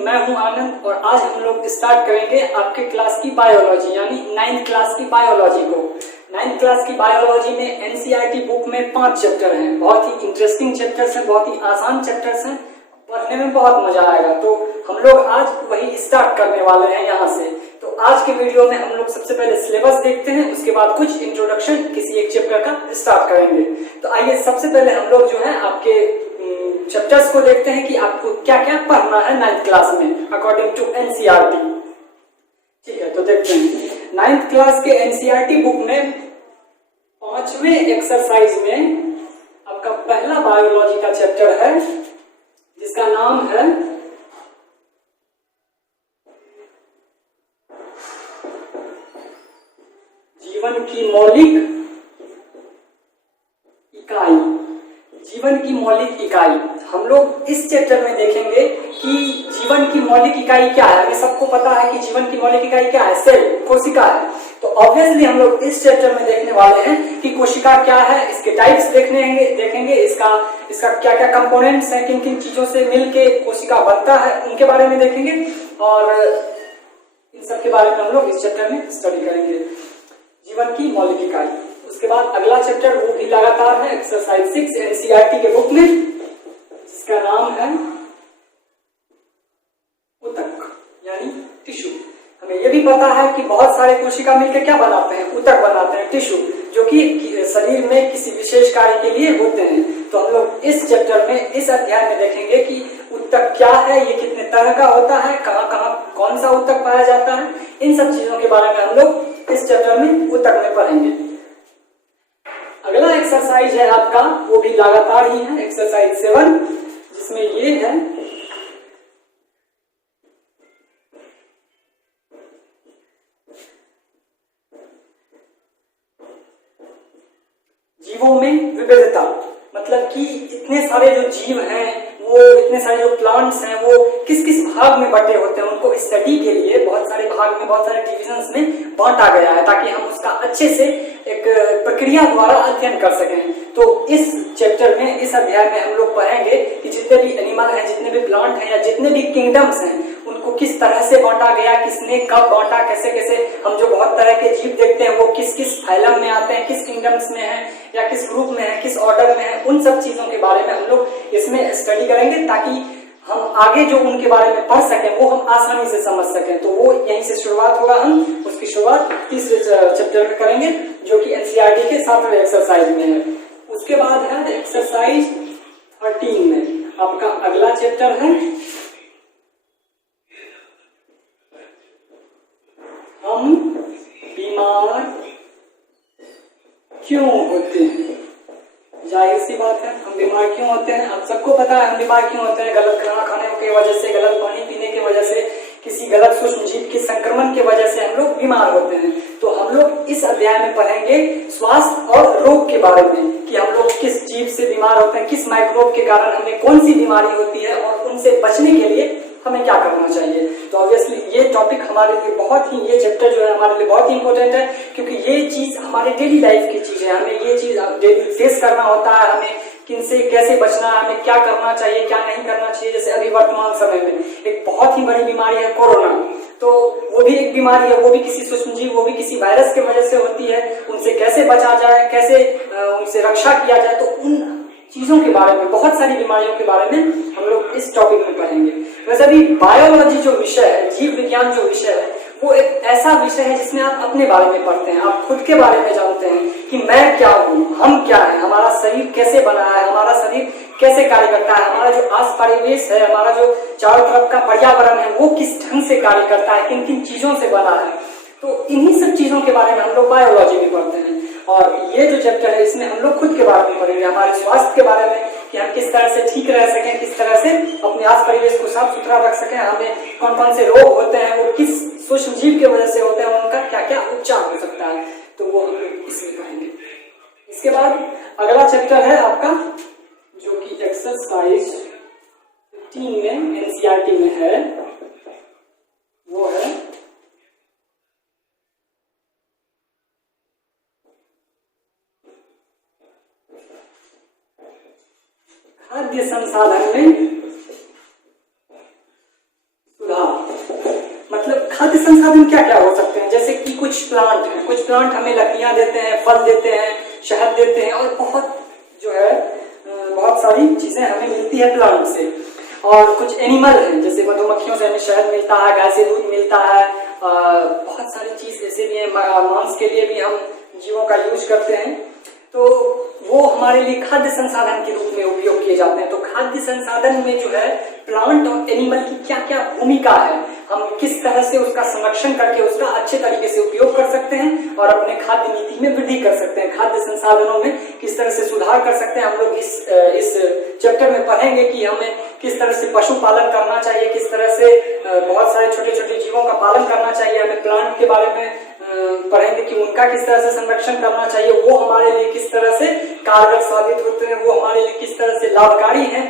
मैं हूं आनंद और आज हम लोग स्टार्ट करेंगे आपके क्लास की बायोलॉजी यानी 9th क्लास की बायोलॉजी को। 9th क्लास की बायोलॉजी में एनसीईआरटी बुक में 5 चैप्टर हैं। बहुत ही इंटरेस्टिंग चैप्टर्स हैं, बहुत ही आसान चैप्टर्स हैं, पढ़ने में बहुत मजा आएगा। तो हम लोग आज वही स्टार्ट करने वाले हैं यहाँ से। तो आज के वीडियो में हम लोग सबसे पहले सिलेबस देखते हैं, उसके बाद कुछ इंट्रोडक्शन किसी एक चैप्टर का स्टार्ट करेंगे। तो आइए सबसे पहले हम लोग जो है आपके चैप्टर्स को देखते हैं कि आपको क्या क्या पढ़ना है 9th क्लास में अकॉर्डिंग टू एनसीईआरटी। ठीक है, तो देखते हैं 9th क्लास के एनसीईआरटी बुक में 5वें एक्सरसाइज में आपका पहला बायोलॉजी का चैप्टर है जिसका नाम है जीवन की मौलिक इकाई। जीवन की मौलिक इकाई हम लोग इस चैप्टर में देखेंगे कि जीवन की मौलिक इकाई क्या है। हमें सबको पता है कि जीवन की मौलिक इकाई क्या है, सेल, कोशिका है। तो ऑब्वियसली हम लोग इस चैप्टर में देखने वाले हैं कि कोशिका क्या है, इसके टाइप्स देखेंगे, इसका क्या क्या कंपोनेंट्स हैं, किन किन चीजों से मिलके कोशिका बनता है, उनके बारे में देखेंगे और इन सब के बारे में हम लोग इस चैप्टर में स्टडी करेंगे, जीवन की मौलिक इकाई। उसके बाद अगला चैप्टर वो भी लगातार है एक्सरसाइज 6 एनसीईआरटी के बुक में, जिसका नाम है ऊतक यानी टिश्यू। हमें ये भी पता है कि बहुत सारे कोशिका मिलकर क्या बनाते हैं, ऊतक बनाते हैं, टिश्यू, जो कि शरीर में किसी विशेष कार्य के लिए होते हैं। तो हम लोग इस चैप्टर में, इस अध्याय में देखेंगे कि ऊतक क्या है, ये कितने तरह का होता है, कहाँ कहाँ कौन सा ऊतक पाया जाता है, इन सब चीजों के बारे में हम लोग इस चैप्टर में ऊतक में पढ़ेंगे। अगला एक्सरसाइज है आपका, वो भी लगातार ही है, एक्सरसाइज 7, जिसमें ये है जीवों में विविधता। मतलब कि इतने सारे जो जीव हैं, वो इतने सारे जो प्लांट्स हैं, वो किस किस भाग में बटे होते हैं, उनको स्टडी के लिए बहुत सारे भाग में, बहुत सारे डिविजन्स में बांटा गया है ताकि हम उसका अच्छे से एक प्रक्रिया द्वारा अध्ययन कर सकें। तो इस चैप्टर में, इस अध्याय में हम लोग पढ़ेंगे कि जितने भी एनिमल हैं, जितने भी प्लांट हैं या जितने भी किंगडम्स हैं, उनको किस तरह से बांटा गया, किसने कब बांटा, कैसे कैसे हम जो बहुत तरह के जीव देखते हैं वो किस किस फाइलम में आते हैं, किस किंगडम्स में है या किस ग्रुप में है, किस ऑर्डर में है, उन सब चीजों के बारे में हम लोग इसमें स्टडी करेंगे ताकि हम आगे जो उनके बारे में पढ़ सकें वो हम आसानी से समझ सकें। तो वो यहीं से शुरुआत होगा, हम उसकी शुरुआत तीसरे चैप्टर में करेंगे जो कि एनसीईआरटी के 7वें एक्सरसाइज में है। उसके बाद है एक्सरसाइज 13 में आपका अगला चैप्टर है हम बीमार क्यों होते हैं। जाहिर सी बात है, हम बीमार क्यों होते हैं, आप सबको पता है हम बीमार क्यों होते हैं। गलत खाना खाने की वजह से, गलत पानी पीने की वजह से, किसी गलत सूक्ष्म जीव के संक्रमण की वजह से हम लोग बीमार होते हैं। तो हम लोग इस अध्याय में पढ़ेंगे स्वास्थ्य और रोग के बारे में कि हम लोग किस जीव से बीमार होते हैं, किस माइक्रोब के कारण हमें कौन सी बीमारी होती है और उनसे बचने के लिए हमें क्या करना चाहिए। तो ऑब्वियसली ये टॉपिक हमारे लिए बहुत ही, ये चैप्टर जो है हमारे लिए बहुत ही इंपॉर्टेंट है क्योंकि ये चीज हमारे डेली लाइफ की चीज है। हमें ये चीज डेली फेस करना होता है, हमें किनसे कैसे बचना है, हमें क्या करना चाहिए, क्या नहीं करना चाहिए। जैसे अभी वर्तमान समय में एक बहुत ही बड़ी बीमारी है कोरोना, तो वो भी एक बीमारी है, वो भी किसी सूक्ष्म जीव, वो भी किसी वायरस की वजह से होती है। उनसे कैसे बचा जाए, कैसे उनसे रक्षा किया जाए, तो उन चीजों के बारे में, बहुत सारी बीमारियों के बारे में हम लोग इस टॉपिक में पढ़ेंगे। वैसे भी बायोलॉजी जो विषय है, जीव विज्ञान जो विषय है, वो एक ऐसा विषय है जिसमें आप अपने बारे में पढ़ते हैं, आप खुद के बारे में जानते हैं कि मैं क्या हूँ, हम क्या है, हमारा शरीर कैसे बना है, हमारा शरीर कैसे कार्य करता है, हमारा जो आस परिवेश है, हमारा जो चारों तरफ का पर्यावरण है, वो किस ढंग से कार्य करता है, किन किन चीजों से बना है। तो इन्हीं सब चीजों के बारे में हम लोग बायोलॉजी में पढ़ते हैं। और ये जो चैप्टर है इसमें हम लोग खुद के बारे में पढ़ेंगे, हमारे स्वास्थ्य के बारे में कि हम किस तरह से ठीक रह सकें, किस तरह से अपने आस परिवेश को साफ सुथरा रख सकें, हमें कौन कौन से रोग होते हैं, वो किस सूक्ष्म जीव की वजह से होते हैं, उनका क्या क्या उपचार हो सकता है, तो वो हम लोग इसमें करेंगे। इसके बाद अगला चैप्टर है आपका जो कि एक्सरसाइज 15 में एनसीईआरटी में है, वो है खाद्य संसाधन में सुधार। मतलब खाद्य संसाधन क्या क्या हो सकते हैं, जैसे कि कुछ प्लांट हैं, कुछ प्लांट हमें लकड़ियां देते हैं, फल देते हैं, शहद देते हैं, और बहुत जो है बहुत सारी चीजें हमें मिलती है प्लांट से। और कुछ एनिमल हैं, जैसे मधुमक्खियों से हमें शहद मिलता है, गाय से दूध मिलता है, बहुत सारी चीज ऐसे भी है, मांस के लिए भी हम जीवों का यूज करते हैं, तो वो हमारे लिए खाद्य संसाधन के रूप में उपयोग किए जाते हैं। तो खाद्य संसाधन में जो है प्लांट और एनिमल की क्या क्या भूमिका है, हम किस तरह से उसका संरक्षण करके उसका अच्छे तरीके से उपयोग कर सकते हैं और अपने खाद्य नीति में वृद्धि कर सकते हैं, खाद्य संसाधनों में किस तरह से सुधार कर सकते हैं, हम लोग इस चैप्टर में पढ़ेंगे कि हमें किस तरह से पशुपालन करना चाहिए, किस तरह से बहुत सारे छोटे छोटे जीवों का पालन करना चाहिए, हमें प्लांट के बारे में पढ़ेंगे कि उनका किस तरह से संरक्षण करना चाहिए, वो हमारे लिए किस तरह से कारगर साबित होते हैं, वो हमारे लिए किस तरह से लाभकारी हैं,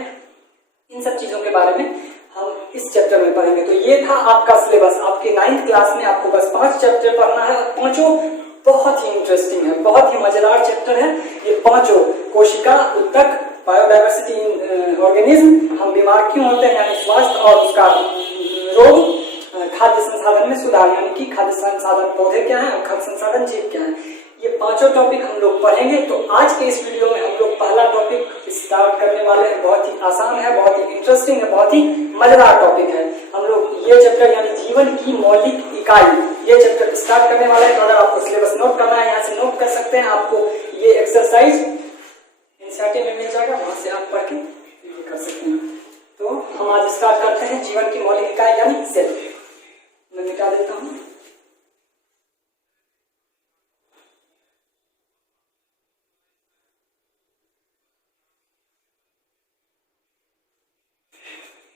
इन सब चीजों के बारे में हम इस चैप्टर में पढ़ेंगे। तो ये था आपका सिलेबस, आपके 9th क्लास में आपको बस 5 चैप्टर पढ़ना है, और पांचों बहुत ही इंटरेस्टिंग है, बहुत ही मजेदार चैप्टर है ये पांचों। कोशिका, उत्तक, बायोडाइवर्सिटी इन ऑर्गेनिज्म, हम बीमार क्यों होते हैं यानी स्वास्थ्य, और उसका रोग, खाद्य संसाधन में सुधार यानी कि खाद्य संसाधन पौधे क्या है और खाद्य संसाधन जीव क्या है, ये पांचों टॉपिक हम लोग पढ़ेंगे। तो आज के इस वीडियो में हम लोग पहला टॉपिक स्टार्ट करने वाले हैं, बहुत ही आसान है, बहुत ही इंटरेस्टिंग है, बहुत ही मजेदार टॉपिक है। हम लोग ये चैप्टर यानी जीवन की मौलिक इकाई, ये चैप्टर स्टार्ट करने वाले हैं। तो अगर आपको सिलेबस नोट करना है यहाँ से नोट कर सकते हैं, आपको ये एक्सरसाइज एनसीईआरटी में मिल जाएगा, वहां से आप पढ़ के कर सकते हैं। तो हम आज स्टार्ट करते हैं जीवन की मौलिक इकाई यानी सेल। मैं मिटा देता हूं।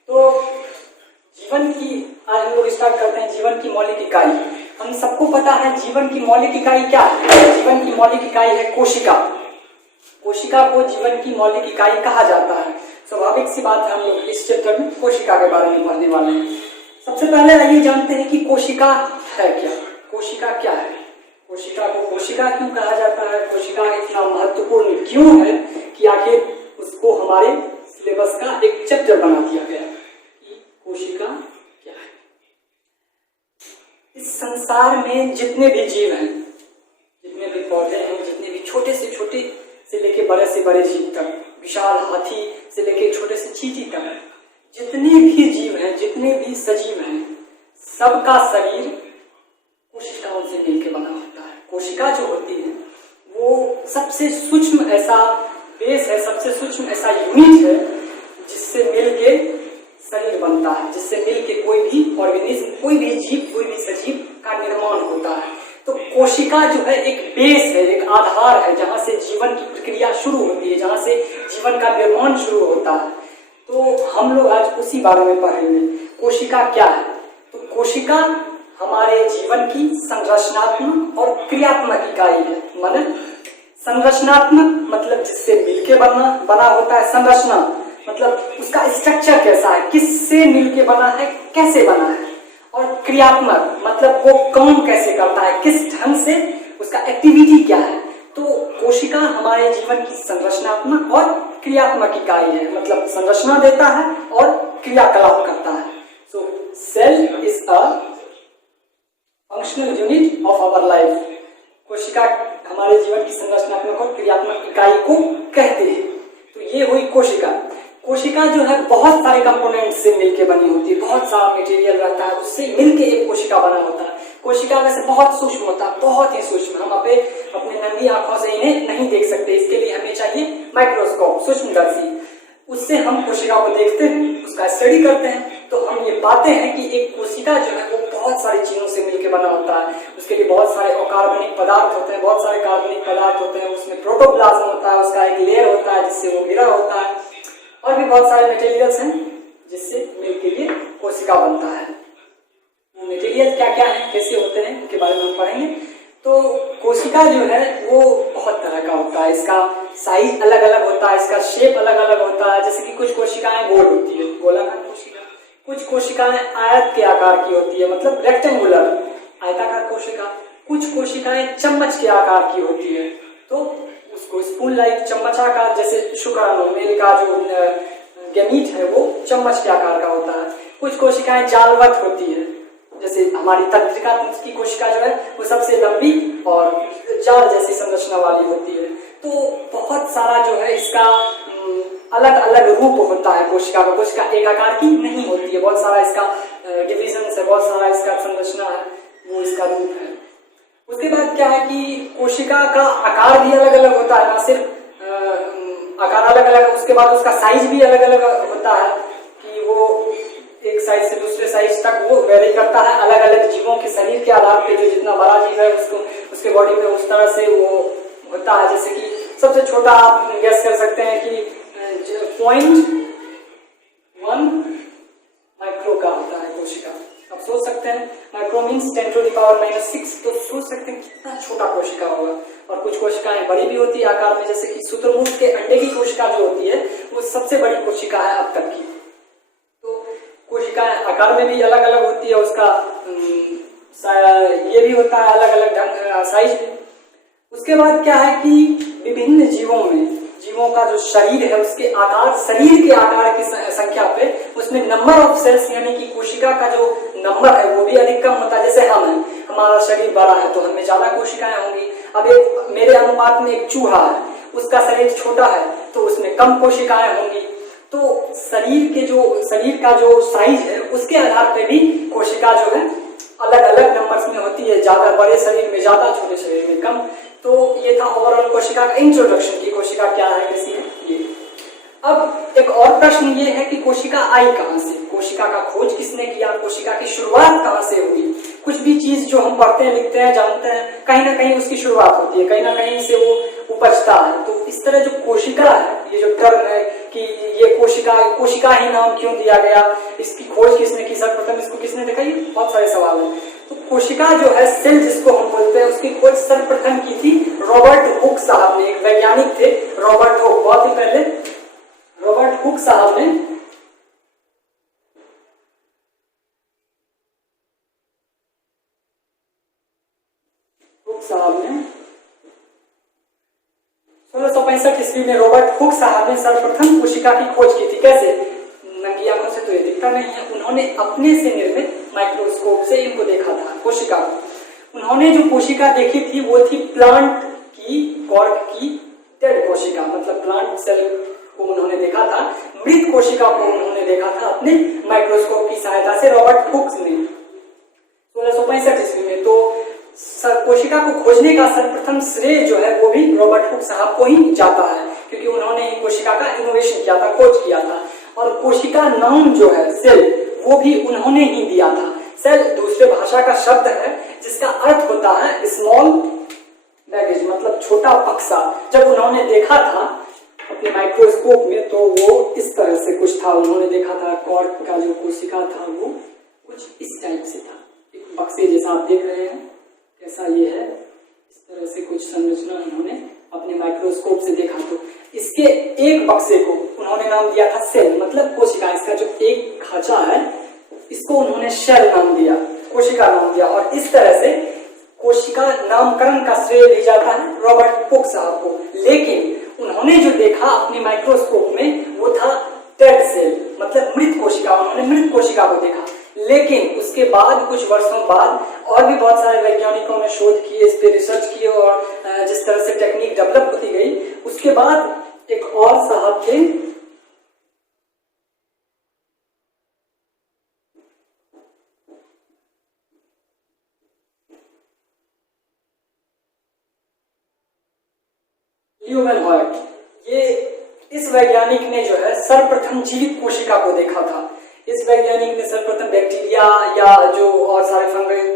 तो जीवन की आज हम लोग स्टार्ट करते हैं जीवन की मौलिक इकाई। हम सबको पता है जीवन की मौलिक इकाई क्या है, जीवन की मौलिक इकाई है कोशिका। कोशिका को जीवन की मौलिक इकाई कहा जाता है। स्वाभाविक सी बात है, हम लोग इस चैप्टर में कोशिका के बारे में पढ़ने वाले हैं। सबसे पहले आइए जानते हैं कि कोशिका है क्या, कोशिका क्या है, कोशिका को कोशिका क्यों कहा जाता है, कोशिका इतना महत्वपूर्ण क्यों है कि आखिर उसको हमारे सिलेबस का एक चैप्टर बना दिया गया कि कोशिका क्या है। इस संसार में जितने भी जीव हैं, जितने भी पौधे हैं, जितने भी छोटे से लेके बड़े से बड़े जीव तक, विशाल हाथी से लेके छोटे से चींटी तक, जितने भी जीव हैं, जितने भी सजीव हैं, सबका शरीर कोशिकाओं से मिलकर बना होता है। कोशिका जो होती है वो सबसे सूक्ष्म ऐसा बेस है, सबसे सूक्ष्म ऐसा यूनिट है जिससे मिलके शरीर बनता है, जिससे मिलके कोई भी ऑर्गेनिज्म, कोई भी जीव, कोई भी सजीव का निर्माण होता है। तो कोशिका जो है एक बेस है, एक आधार है जहां से जीवन की प्रक्रिया शुरू होती है, जहां से जीवन का निर्माण शुरू होता है। तो हम लोग आज उसी बारे में पढ़ेंगे कोशिका क्या है। तो कोशिका हमारे जीवन की संरचनात्मक और क्रियात्मक इकाई है। माने संरचनात्मक मतलब जिससे मिलके बना होता है, संरचना मतलब उसका स्ट्रक्चर कैसा है, किससे मिलके बना है, कैसे बना है, और क्रियात्मक मतलब वो काम कैसे करता है, किस ढंग से उसका एक्टिविटी क्या है। तो कोशिका हमारे जीवन की संरचनात्मक और क्रियात्मक इकाई है, मतलब संरचना देता है और क्रियाकलाप करता है। So cell is a functional unit of our life. कोशिका हमारे जीवन की संरचनात्मक और क्रियात्मक इकाई को कहते हैं। तो ये हुई कोशिका। कोशिका जो है बहुत सारे कंपोनेंट से मिलके बनी होती है, बहुत सारा मटेरियल रहता है, उससे मिलके एक कोशिका बना होता है। कोशिका वैसे बहुत सूक्ष्म होता है, बहुत ही सूक्ष्म, हम अपने नंगी आंखों से इन्हें नहीं देख सकते, इसके लिए हमें चाहिए माइक्रोस्कोप, सूक्ष्मदर्शी। उससे हम कोशिका को देखते हैं, उसका स्टडी करते हैं, तो हम ये पाते हैं कि एक कोशिका जो है वो बहुत सारी चीजों से मिलकर बना होता है। उसके लिए बहुत सारे अकार्बनिक पदार्थ होते हैं, बहुत सारे कार्बनिक पदार्थ होते हैं, उसमें प्रोटोप्लाज्म होता है, उसका एक लेयर होता है जिससे वो घिरा होता है, और भी बहुत सारे मटेरियल्स हैं जिससे मिल्क के लिए कोशिका बनता है। वो मटेरियल क्या क्या है, कैसे होते हैं, उनके बारे में हम पढ़ेंगे। तो कोशिका जो है वो बहुत तरह का होता है, इसका साइज अलग अलग होता है, इसका शेप अलग अलग होता है। जैसे कि कुछ कोशिकाएं गोल होती है, गोलाकार कोशिका, कुछ कोशिकाएं आयत के आकार की होती है, मतलब रेक्टेंगुलर आयताकार कोशिका, कुछ कोशिकाएं चम्मच के आकार की होती है, तो उसको स्पून लाइक चम्मचाकार, जैसे शुक्राणु मेल का जो गैमीट है वो चम्मच के आकार का होता है। कुछ कोशिकाएं जालवत होती है, जैसे हमारी तंत्रिका की कोशिका जो है वो सबसे लंबी और जाल जैसी संरचना वाली होती है। तो बहुत सारा जो है इसका अलग अलग रूप होता है कोशिका का, कोशिका एक आकार की नहीं होती है, बहुत सारा इसका डिविजन है, बहुत सारा इसका संरचना है, वो इसका रूप है। उसके बाद क्या है कि कोशिका का आकार भी अलग अलग होता है, ना सिर्फ आकार अलग अलग, उसके बाद उसका साइज भी अलग अलग होता है कि वो एक साइज से दूसरे साइज तक वो वेरी करता है अलग अलग जीवों के शरीर के आधार पे। जो जितना बड़ा जीव है उसको उसके बॉडी में उस तरह से वो होता है। जैसे कि सबसे छोटा आप गैस कर सकते हैं कि 0.1 माइक्रो का होता है कोशिका। आप सोच सकते हैं माइक्रो मीन्स 10⁻⁻⁶, तो सोच सकते हैं कितना छोटा कोशिका होगा। और कुछ कोशिकाएं बड़ी भी होती है आकार में, जैसे कि शुतुरमुर्ग के अंडे की कोशिका जो होती है वो सबसे बड़ी कोशिका है अब तक की। तो कोशिकाएं आकार में भी अलग अलग होती है, उसका ये भी होता है अलग अलग ढंग साइज भी। उसके बाद क्या है कि विभिन्न जीवों का जो शरीर है उसके आकार, शरीर के आकार की संख्या पे उसमें नंबर ऑफ सेल्स यानी कि कोशिका का जो नंबर है वो भी अधिक कम होता है। जैसे हम हैं, हमारा शरीर बड़ा है तो हमें ज्यादा कोशिकाएं होंगी। अब एक मेरे अनुपात में एक चूहा है, उसका शरीर छोटा है तो उसमें कम कोशिकाएं होंगी। तो शरीर का जो साइज है उसके आधार पे भी कोशिका जो है अलग अलग नंबर्स में होती है, ज्यादा बड़े शरीर में ज्यादा, छोटे शरीर में कम। तो ये था ओवरऑल कोशिका का इंट्रोडक्शन की कोशिका क्या है, कैसी है ये। अब एक और प्रश्न ये है कि कोशिका आई कहां से, कोशिका का खोज किसने किया, कोशिका की शुरुआत कहां से हुई। कुछ भी चीज जो हम पढ़ते हैं, लिखते हैं, जानते हैं, कहीं ना कहीं उसकी शुरुआत होती है, कहीं ना कहीं से वो उपजता है। तो इस तरह जो कोशिका है, ये जो टर्म है कि ये कोशिका ही नाम क्यों दिया गया, इसकी खोज किसने की, सर्वप्रथम इसको किसने देखा, ये बहुत सारे सवाल है। तो कोशिका जो है, सेल जिसको हम बोलते हैं, उसकी खोज सर्वप्रथम की थी रॉबर्ट हुक साहब ने। एक वैज्ञानिक थे रॉबर्ट हुक, बहुत ही पहले रॉबर्ट हुक साहब ने 1665 ईस्वी में रॉबर्ट हुक साहब ने सर्वप्रथम कोशिका की खोज की थी। कैसे, नंगी आंखों से तो ये दिखता नहीं है, उन्होंने अपने से निर्मित माइक्रोस्कोप से इनको देखा था कोशिका को। उन्होंने जो कोशिका देखी थी वो थी प्लांट की कॉर्क की डेड कोशिका, मतलब प्लांट सेल को उन्होंने देखा था, मृत कोशिका को उन्होंने देखा था अपने माइक्रोस्कोप की सहायता से रॉबर्ट हुक ने 1665 ईस्वी में। तो कोशिका को खोजने का सर्वप्रथम श्रेय जो है वो भी रॉबर्ट हुक साहब को ही जाता है, क्योंकि उन्होंने ही कोशिका का इनोवेशन किया था, खोज किया था। और कोशिका नाम जो है सेल, वो भी उन्होंने ही दिया था। सेल दूसरे भाषा का शब्द है जिसका अर्थ होता है स्मॉल बैगेज, मतलब छोटा बक्सा। जब उन्होंने देखा था अपने माइक्रोस्कोप में तो वो इस तरह से कुछ था, उन्होंने देखा था कॉर्क का जो कोशिका था वो कुछ इस टाइप से था, एक बक्से जैसा आप देख रहे हैं कैसा ये है, इस तरह से कुछ संरचना उन्होंने अपने माइक्रोस्कोप से देखा। तो इसके एक बक्से को उन्होंने नाम दिया था सेल, मतलब कोशिका। इसका जो एक खांचा है इसको उन्होंने सेल नाम दिया, कोशिका नाम दिया। और इस तरह से कोशिका नामकरण का श्रेय दी जाता है रॉबर्ट हुक साहब को। लेकिन उन्होंने जो देखा अपने माइक्रोस्कोप में वो था डेड सेल, मतलब मृत कोशिका। उन्होंने मृत कोशिका को देखा, लेकिन उसके बाद कुछ वर्षों बाद और भी बहुत सारे वैज्ञानिकों ने शोध किए, इस पे रिसर्च किए, और जिस तरह से टेक्निक डेवलप होती गई, उसके बाद एक और साहब थे ये इस वैज्ञानिक ने जो है सर्वप्रथम जीवित कोशिका को देखा था। इस वैज्ञानिक ने सर्वप्रथम बैक्टीरिया या जो और सारे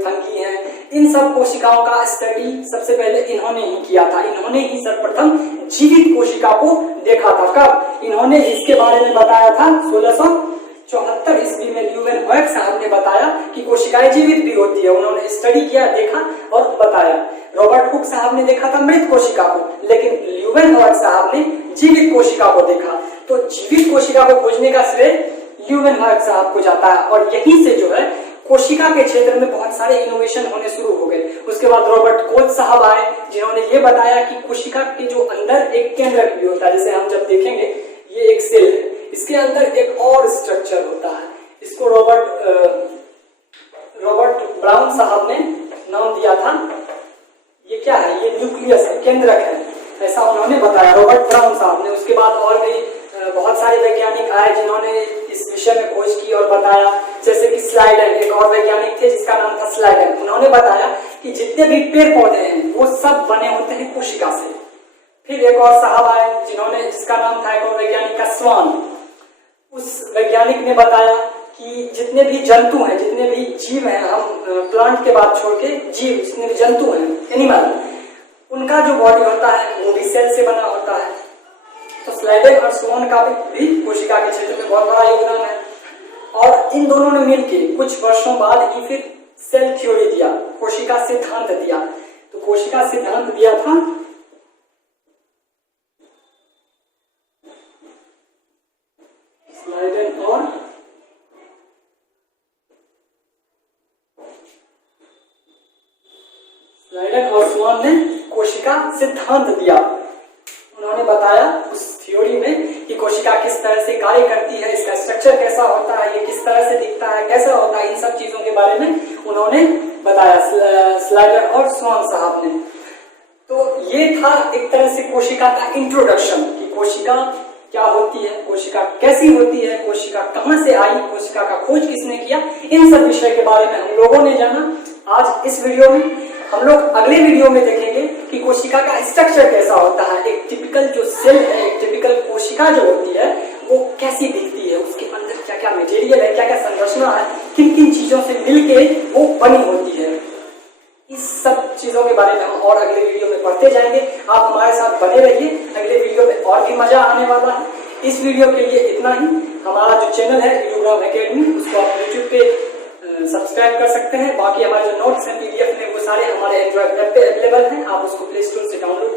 फंगी हैं इन सब कोशिकाओं का स्टडी सबसे पहले इन्होंने ही किया था। इन्होंने ही सर्वप्रथम जीवित कोशिका को देखा था। कब? इन्होंने इसके बारे में बताया था 1674 ईस्वी में ल्यूवेनहोएक साहब ने बताया कि कोशिकाएं जीवित भी होती है। उन्होंने स्टडी किया, देखा और बताया। रॉबर्ट हुक साहब ने देखा था मृत कोशिका को, लेकिन ल्यूवेनहोएक साहब ने जीवित कोशिका को देखा। तो जीवित कोशिका को खोजने का श्रेय ल्यूवेनहोएक साहब को जाता है और यहीं से जो है कोशिका के क्षेत्र में बहुत सारे इनोवेशन होने शुरू हो गए। उसके बाद रॉबर्ट कोच साहब आए, जिन्होंने ये बताया कि कोशिका के जो अंदर एक केंद्रक भी होता है। जैसे हम जब देखेंगे ये एक सेल है, इसके अंदर एक और स्ट्रक्चर होता है। इसको रॉबर्ट ब्राउन साहब ने नाम दिया था, ये क्या है? ये न्यूक्लियस है, केंद्रक है, ऐसा उन्होंने बताया रॉबर्ट ब्राउन साहब ने। उसके बाद और भी बहुत सारे वैज्ञानिक आए जिन्होंने इस विषय में खोज की और बताया। जैसे कि स्लाइडन, एक और वैज्ञानिक थे जिसका नाम था स्लाइडन। उन्होंने बताया कि जितने भी पेड़ पौधे हैं वो सब बने होते हैं कोशिका से। फिर एक और साहब आए जिसका नाम था, एक और वैज्ञानिक का स्वान। उस वैज्ञानिक ने बताया कि जितने भी जंतु हैं, जितने भी जीव हैं, हम प्लांट के बाद छोड़ के जीव, जितने भी जंतु हैं, एनिमल, उनका जो बॉडी होता है वो भी सेल से बना होता है। तो स्लाइडन और स्वान का भी कोशिका के क्षेत्र में बहुत बड़ा योगदान है। और इन दोनों ने मिलकर कुछ वर्षों बाद ही फिर सेल थ्योरी दिया, कोशिका सिद्धांत दिया। तो कोशिका सिद्धांत दिया था स्लाइडन और स्वान ने कोशिका सिद्धांत दिया। उन्होंने बताया उस थ्योरी में कि कोशिका किस तरह से कार्य करती है, इसका स्ट्रक्चर कैसा होता है, ये किस तरह से दिखता है, कैसा होता है, इन सब चीजों के बारे में उन्होंने बताया स्लाइडर और स्वान साहब ने। तो ये था एक तरह से कोशिका का इंट्रोडक्शन कि कोशिका क्या होती है, कोशिका कैसी होती है, कोशिका कहां से आई, कोशिका का खोज किसने किया, इन सब विषय के बारे में हम लोगों ने जाना। आज इस वीडियो में हम लोग अगले वीडियो में देखेंगे कि कोशिका का स्ट्रक्चर कैसा होता है, एक टिपिकल जो सेल है, एक टिपिकल कोशिका जो होती है वो कैसी दिखती है, उसके अंदर क्या क्या मटेरियल है, क्या क्या संरचना है, किन किन चीजों से मिलके वो बनी होती है। इस सब चीजों के बारे में हम और अगले वीडियो में पढ़ते जाएंगे। आप हमारे साथ बने रहिए, अगले वीडियो में और भी मजा आने वाला है। इस वीडियो के लिए इतना ही। हमारा जो चैनल है वीडियोग्राम एकेडमी, उसको आप यूट्यूब पे सब्सक्राइब कर सकते हैं। बाकी हमारे जो नोट्स हैं PDF में वो सारे हमारे एंड्रॉइड ऐप पे अवेलेबल हैं, आप उसको प्ले स्टोर से डाउनलोड